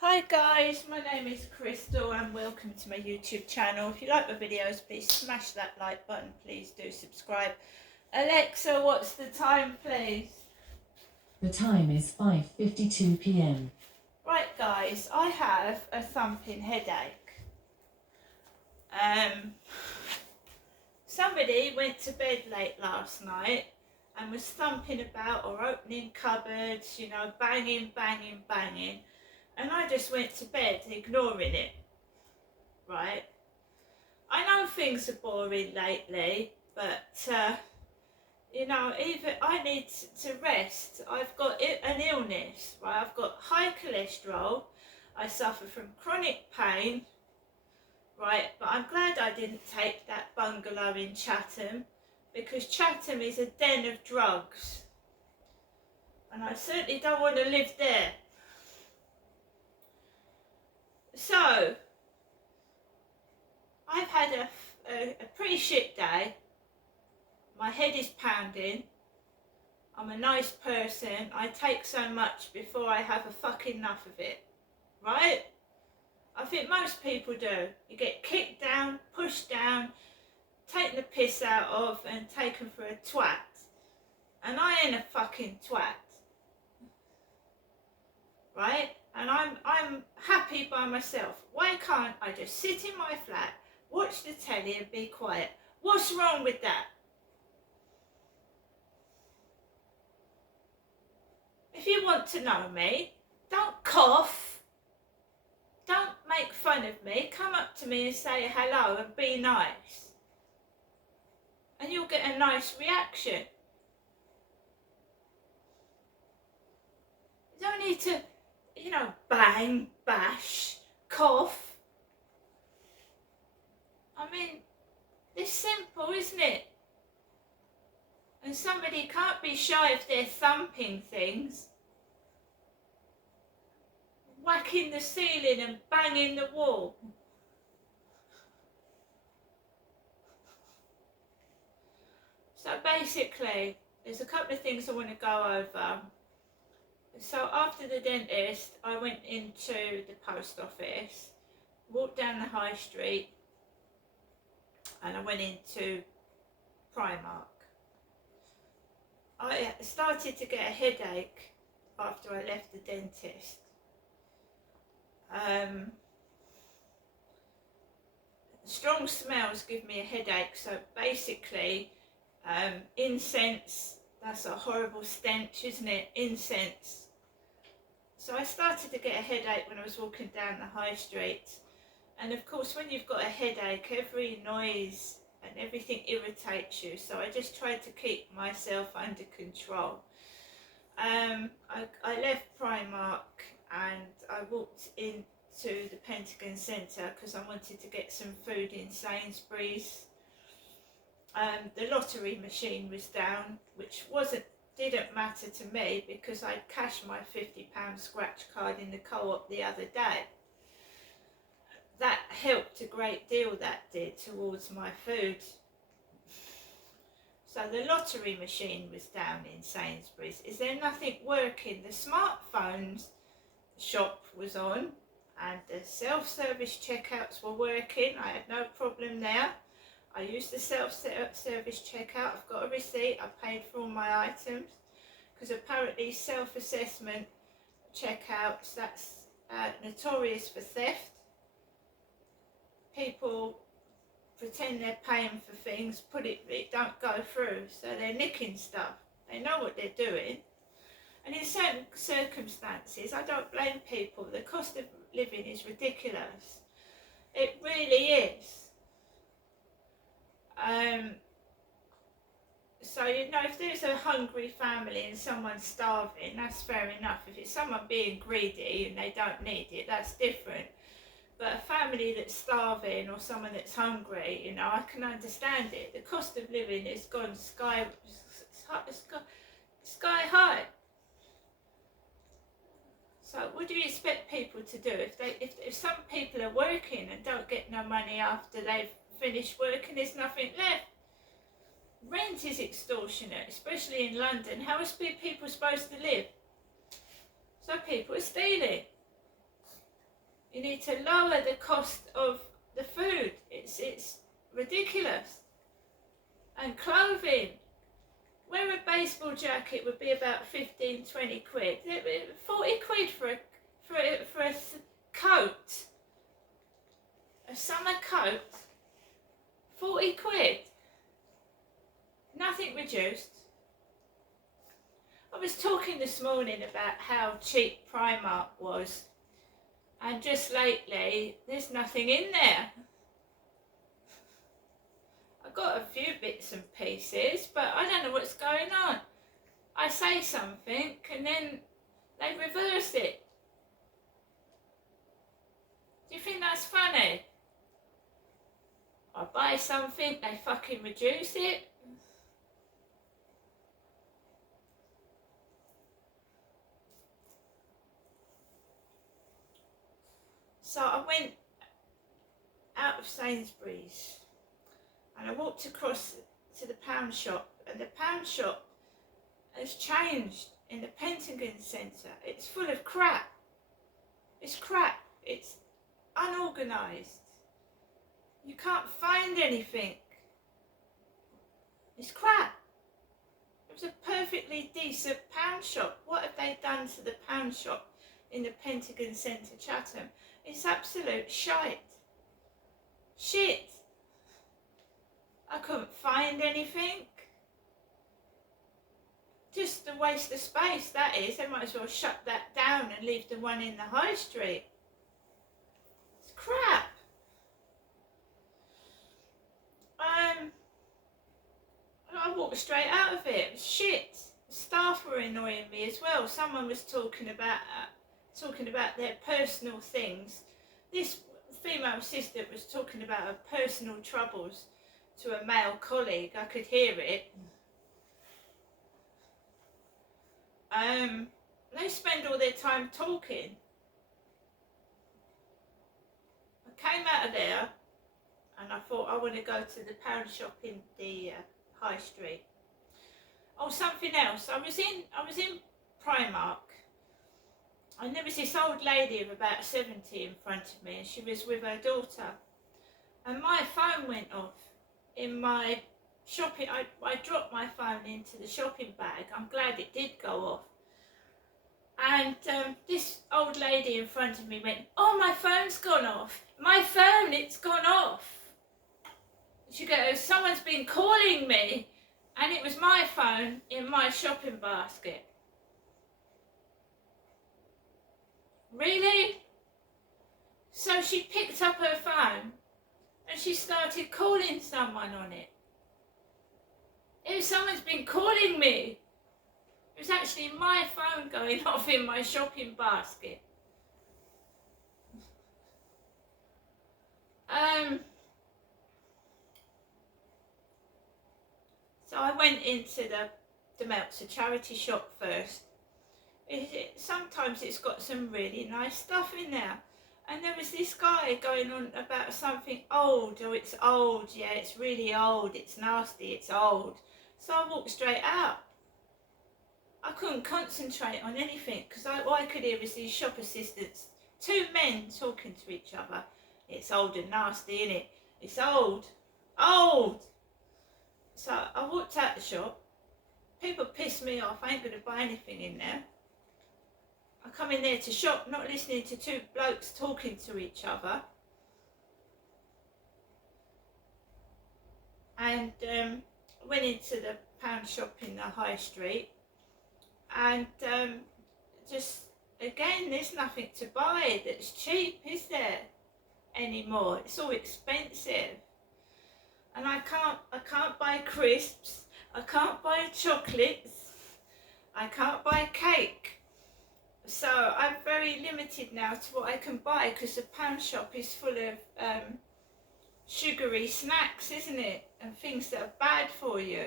Hi guys, my name is Crystal and welcome to my YouTube channel. If you like my videos, please smash that like button. Please do subscribe. Alexa, what's the time, please? The time is 5:52 p.m. Right guys, I have a thumping headache. Somebody went to bed late last night and was thumping about or opening cupboards, banging, banging, banging. And I just went to bed ignoring it, right? I know things are boring lately, but even I need to rest. I've got an illness, right? I've got high cholesterol. I suffer from chronic pain, right? But I'm glad I didn't take that bungalow in Chatham because Chatham is a den of drugs, and I certainly don't want to live there. So I've had a pretty shit day. My head is pounding. I'm a nice person. I take so much before I have a fucking enough of it. Right? I think most people do. You get kicked down, pushed down, taken the piss out of and taken for a twat. And I ain't a fucking twat. Right? And I'm happy by myself. Why can't I just sit in my flat, watch the telly and be quiet? What's wrong with that? If you want to know me, don't cough. Don't make fun of me. Come up to me and say hello and be nice. And you'll get a nice reaction. You don't need to, bang, bash, cough. I mean, it's simple, isn't it? And somebody can't be shy of their thumping things. Whacking the ceiling and banging the wall. So basically, there's a couple of things I want to go over. So after the dentist, I went into the post office, walked down the high street, and I went into Primark. I started to get a headache after I left the dentist. Strong smells give me a headache, so basically incense, that's a horrible stench, isn't it? Incense. So I started to get a headache when I was walking down the high street. And of course, when you've got a headache, every noise and everything irritates you. So I just tried to keep myself under control. I left Primark and I walked into the Pentagon Centre because I wanted to get some food in Sainsbury's. The lottery machine was down, which didn't matter to me because I'd cashed my £50 scratch card in the Co-op the other day. That helped a great deal, that did, towards my food. So the lottery machine was down in Sainsbury's. Is there nothing working? The smartphones shop was on and the self-service checkouts were working. I had no problem there. I used the self-service checkout. I've got a receipt. I paid for all my items because apparently self-assessment checkouts, that's notorious for theft. People pretend they're paying for things, it don't go through, so they're nicking stuff. They know what they're doing. And in certain circumstances, I don't blame people. The cost of living is ridiculous. It really is. So, if there's a hungry family and someone's starving, that's fair enough. If it's someone being greedy and they don't need it, that's different. But a family that's starving or someone that's hungry, I can understand it. The cost of living has gone sky high. So what do you expect people to do? If some people are working and don't get no money after they've finished working, there's nothing left. Rent is extortionate, especially in London. How are people supposed to live? So people are stealing. You need to lower the cost of the food. It's ridiculous. And clothing. Wear a baseball jacket would be about 15, 20 quid. 40 quid for a coat. A summer coat. 40 quid. Nothing reduced. I was talking this morning about how cheap Primark was. And just lately, there's nothing in there. I got a few bits and pieces, but I don't know what's going on. I say something and then they reverse it. Do you think that's funny? I buy something, they fucking reduce it. So I went out of Sainsbury's and I walked across to the pound shop, and the pound shop has changed in the Pentagon Centre. It's full of crap. It's crap. It's unorganised. You can't find anything. It's crap. It was a perfectly decent pound shop. What have they done to the pound shop in the Pentagon Centre, Chatham? It's absolute shite. Shit. I couldn't find anything. Just a waste of space, that is. They might as well shut that down and leave the one in the high street. It's crap. I walked straight out of it. It was shit. Staff were annoying me as well. Someone was talking about their personal things. This female assistant was talking about her personal troubles to a male colleague. I could hear it. They spend all their time talking. I came out of there and I thought I want to go to the pound shop in the high street. Oh, something else. I was in Primark, and there was this old lady of about 70 in front of me, and she was with her daughter. And my phone went off in my shopping. I dropped my phone into the shopping bag. I'm glad it did go off. And this old lady in front of me went, "Oh, my phone's gone off. My phone, it's gone off." She goes, "Someone's been calling me." And it was my phone in my shopping basket. Really? So she picked up her phone and she started calling someone on it. If someone's been calling me, it was actually my phone going off in my shopping basket. So I went into the Meltzer charity shop first. Sometimes it's got some really nice stuff in there. And there was this guy going on about something old. Oh, it's old. Yeah, it's really old. It's nasty. It's old. So I walked straight out. I couldn't concentrate on anything because all I could hear was these shop assistants, two men talking to each other. It's old and nasty, innit? It's old. Old! So I walked out the shop. People pissed me off. I ain't going to buy anything in there. I come in there to shop, not listening to two blokes talking to each other. And went into the pound shop in the high street. And just, again, there's nothing to buy that's cheap, is there, anymore? It's all expensive. And I can't buy crisps, I can't buy chocolates, I can't buy cake. So I'm very limited now to what I can buy because the pound shop is full of sugary snacks, isn't it? And things that are bad for you.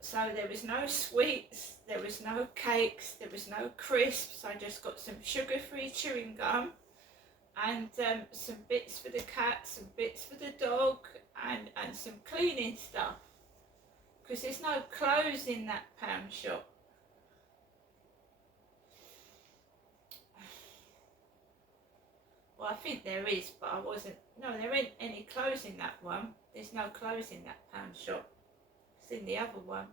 So there was no sweets, there was no cakes, there was no crisps. I just got some sugar-free chewing gum and some bits for the cat, some bits for the dog, and some cleaning stuff. Because there's no clothes in that pound shop. Well, I think there is, but I wasn't. No, there ain't any clothes in that one. There's no clothes in that pound shop. It's in the other one.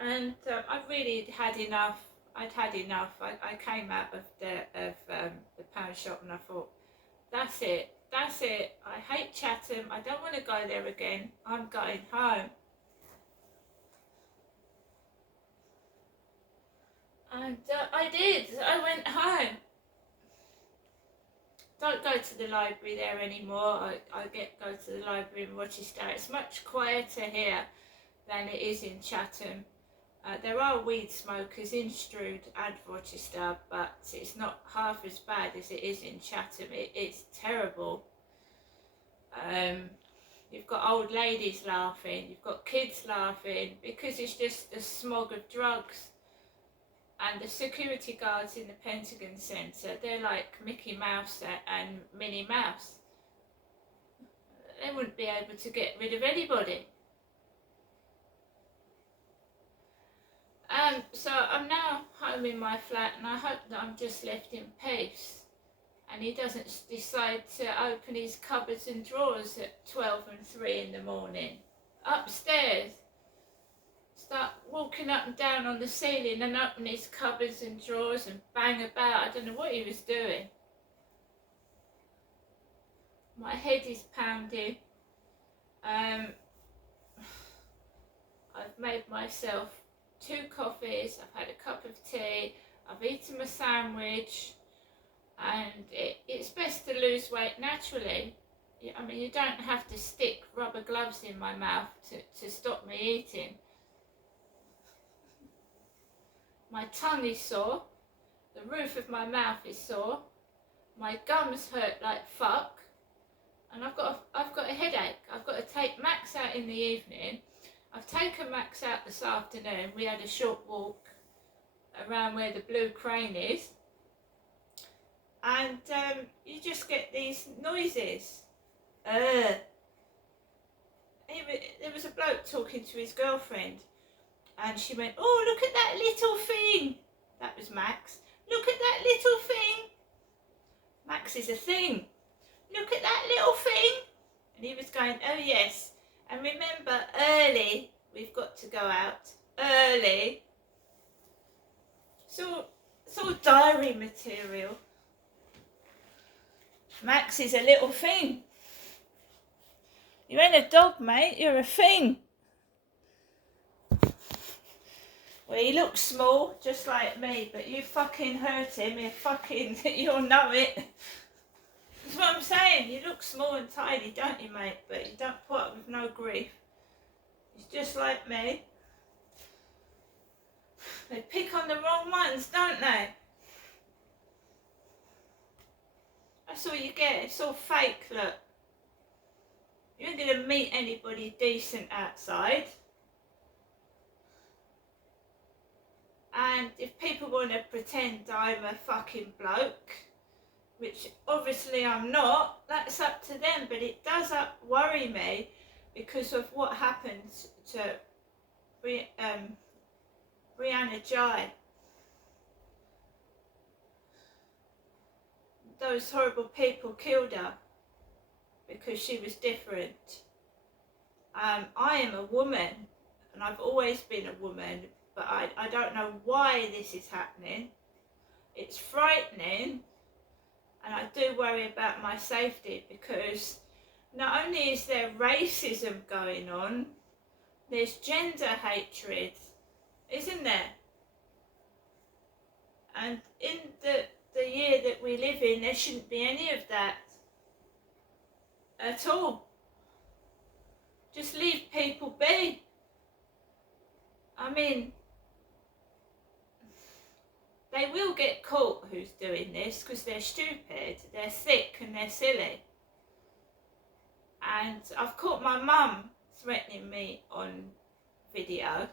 And I really had enough. I'd had enough. I came out of the pound shop and I thought, that's it. That's it. I hate Chatham. I don't want to go there again. I'm going home. And I did. I went home. Don't go to the library there anymore. I go to the library in Rochester. It's much quieter here than it is in Chatham. There are weed smokers in Strood and Rochester, but it's not half as bad as it is in Chatham. It's terrible. You've got old ladies laughing, you've got kids laughing, because it's just a smog of drugs. And the security guards in the Pentagon Centre, they're like Mickey Mouse and Minnie Mouse. They wouldn't be able to get rid of anybody. So I'm now home in my flat, and I hope that I'm just left in peace and he doesn't decide to open his cupboards and drawers at 12 and 3 in the morning. Upstairs, start walking up and down on the ceiling and open his cupboards and drawers and bang about. I don't know what he was doing. My head is pounding. I've made myself 2 coffees, I've had a cup of tea, I've eaten my sandwich, and it's best to lose weight naturally. I mean, you don't have to stick rubber gloves in my mouth to stop me eating. My tongue is sore, the roof of my mouth is sore, my gums hurt like fuck, and I've got a headache. I've got to take Max out in the evening. I've taken Max out this afternoon. We had a short walk around where the Blue Crane is, and you just get these noises. There was a bloke talking to his girlfriend, and she went, "Oh, look at that little thing." That was Max. "Look at that little thing." Max is a thing. "Look at that little thing." And he was going, "Oh yes. And remember, early, we've got to go out. Early." It's all diary material. Max is a little thing. You ain't a dog, mate, you're a thing. Well, he looks small, just like me, but you fucking hurt him, you'll know it. That's what I'm saying. You look small and tiny, don't you, mate? But you don't put up with no grief. He's just like me. They pick on the wrong ones, don't they? That's all you get. It's all fake, look. You ain't going to meet anybody decent outside. And if people want to pretend I'm a fucking bloke, which obviously I'm not, that's up to them, but it does worry me because of what happened to Brianna Ghey. Those horrible people killed her because she was different. I am a woman, and I've always been a woman, but I don't know why this is happening. It's frightening. And I do worry about my safety because not only is there racism going on, there's gender hatred, isn't there? And in the year that we live in, there shouldn't be any of that at all. Just leave people be. I mean, they will get caught who's doing this because they're stupid, they're thick and they're silly. And I've caught my mum threatening me on video.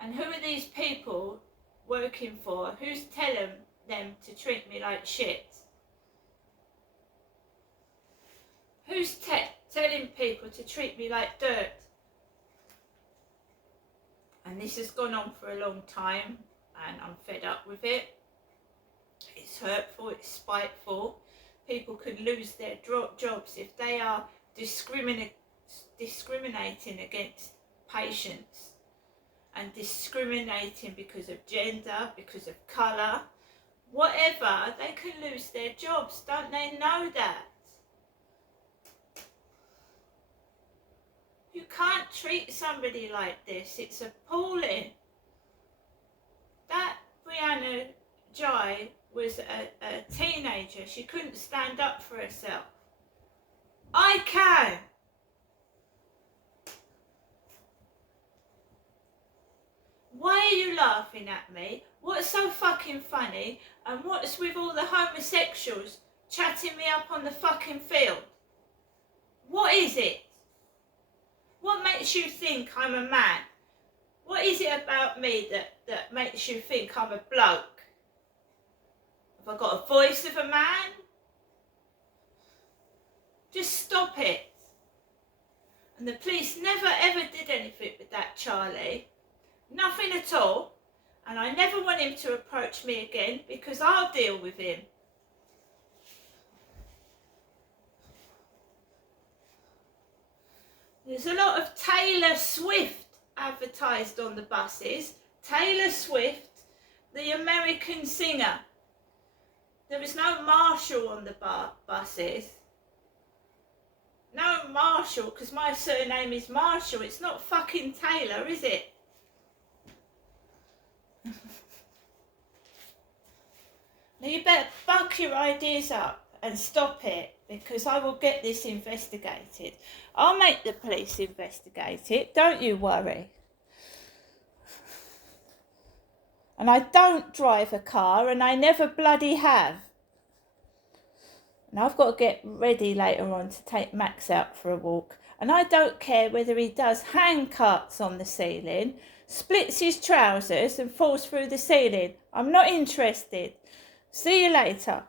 And who are these people working for? Who's telling them to treat me like shit? Who's telling people to treat me like dirt? And this has gone on for a long time. and I'm fed up with it. It's hurtful, it's spiteful. People can lose their jobs if they are discriminating against patients and discriminating because of gender, because of colour, whatever. They can lose their jobs. Don't they know that? You can't treat somebody like this. It's appalling. That Brianna Ghey was a teenager. She couldn't stand up for herself. I can. Why are you laughing at me? What's so fucking funny? And what's with all the homosexuals chatting me up on the fucking field? What is it? What makes you think I'm a man? What is it about me that makes you think I'm a bloke? Have I got a voice of a man? Just stop it. And the police never ever did anything with that Charlie. Nothing at all. And I never want him to approach me again because I'll deal with him. There's a lot of Taylor Swift advertised on the buses. Taylor Swift, the American singer. There was no Marshall on the buses. No Marshall, because my surname is Marshall. It's not fucking Taylor, is it? Now you better buck your ideas up and stop it, because I will get this investigated. I'll make the police investigate it, don't you worry. And I don't drive a car, and I never bloody have. And I've got to get ready later on to take Max out for a walk. And I don't care whether he does hand cuts on the ceiling, splits his trousers and falls through the ceiling. I'm not interested. See you later.